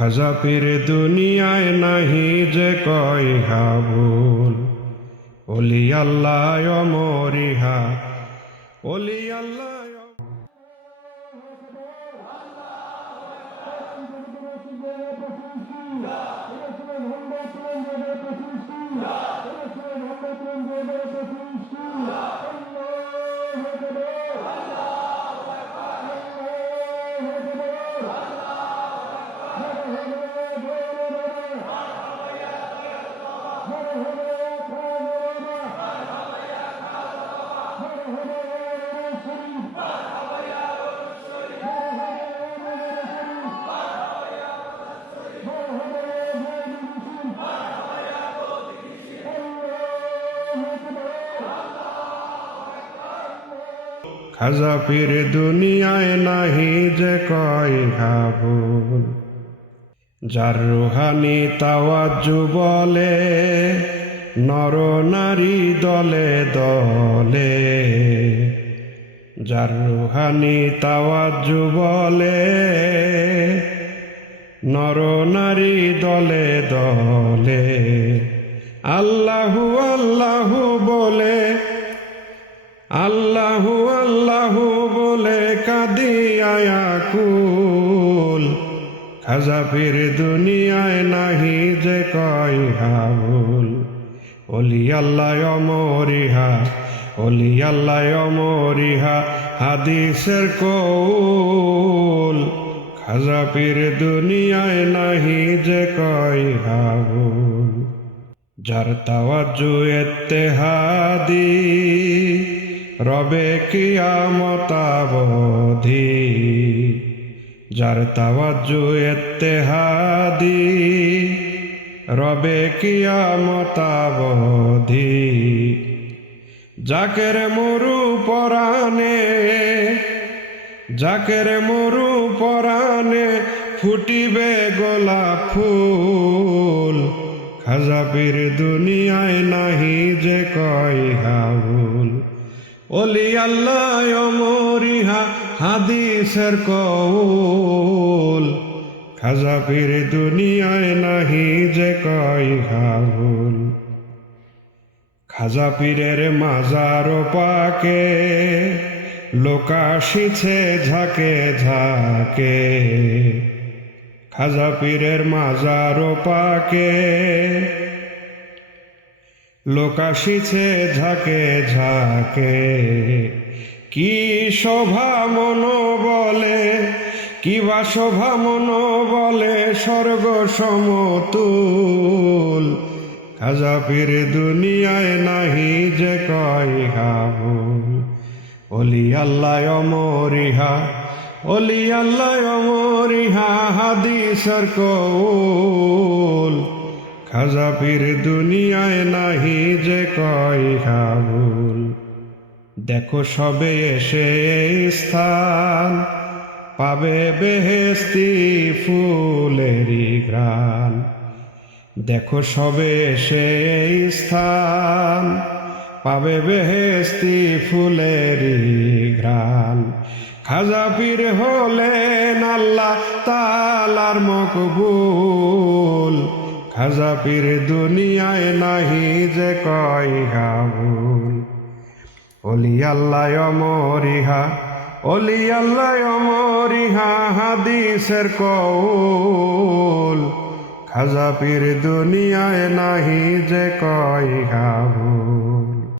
খাজা পীর দুনিয়ায় নাহি যে কয় হাবুল, ওলি আল্লাহ অমরিহা, ওলি আল্লাহ। খাজা পীর দুনিয়ায় নাহি যে কয় হাবুল, যার রুহানি তাওয়াজ্জু বলে নর নারী দলে দলে, যার রুহানি তাওয়াজ্জু বলে নর নারী দলে দলে, আল্লাহু আল্লাহু বলে, আল্লাহু আল্লাহু বলে কাঁদিয়া কুল। খাজা পীর দুনিয়ায় নাহি যে কয় হাবুল, ওলি আল্লাহ অমরিহা, ওলি আল্লাহ অমরিহা হাদিসের কৌল। খাজা পীর দুনিয়ায় নাহি যে কয় হাবুল, যার তাওয়াজ্জু ইত্তেহাদি রবে কিয়ামত অবধি, যার তাওয়াজ্জু ইত্তেহাদি রবে কিয়ামত অবধি, জাকের মরু পরাণে, জাকের মরু পরাণে ফুটিবে গোলাপ ফুল। খাজা পীর দুনিয়ায় নাহি যে কয় হাবুল, ওলি আল্লাহ অমরিহা হাদিসের কৌল। খাজা পীর দুনিয়ায় নাহি যে কয় হাবুল, খাজা পীরের মাজার পাকে লোক আসিছে ঝাঁকে ঝাঁকে, খাজা পীরের মাজার পাকে লোক আসিছে ঝাঁকে ঝাঁকে। কি শোভা মন বলে, কিবা শোভা মন বলে স্বর্গ সমতুল। খাজা পীর দুনিয়ায় নাহি যে কয় হাবুল, ওলি আল্লাহ অমরিহা, ওলি আল্লাহ অমরিহা হাদিসের কৌল। খাজা পীর দুনিয়ায় নাহি যে কয় হাবুল, দেখো সবে এসে স্থান পাবে বেহেশতি ফুলেরি ঘ্রাণ। দেখো সবে এসে স্থান পাবে বেহেশতি ফুলেরি ঘ্রাণ। খাজা পীর হলেন আল্লাহ তাআলার মকবুল। খাজা পীর দুনিয়ায় নাহি যে কয় হাবুল, ওলি আল্লাহ অমরিহা, ওলি আল্লাহ অমরিহা হাদিসের কৌল। খাজা পীর দুনিয়ায় নাহি যে কয় হাবুল।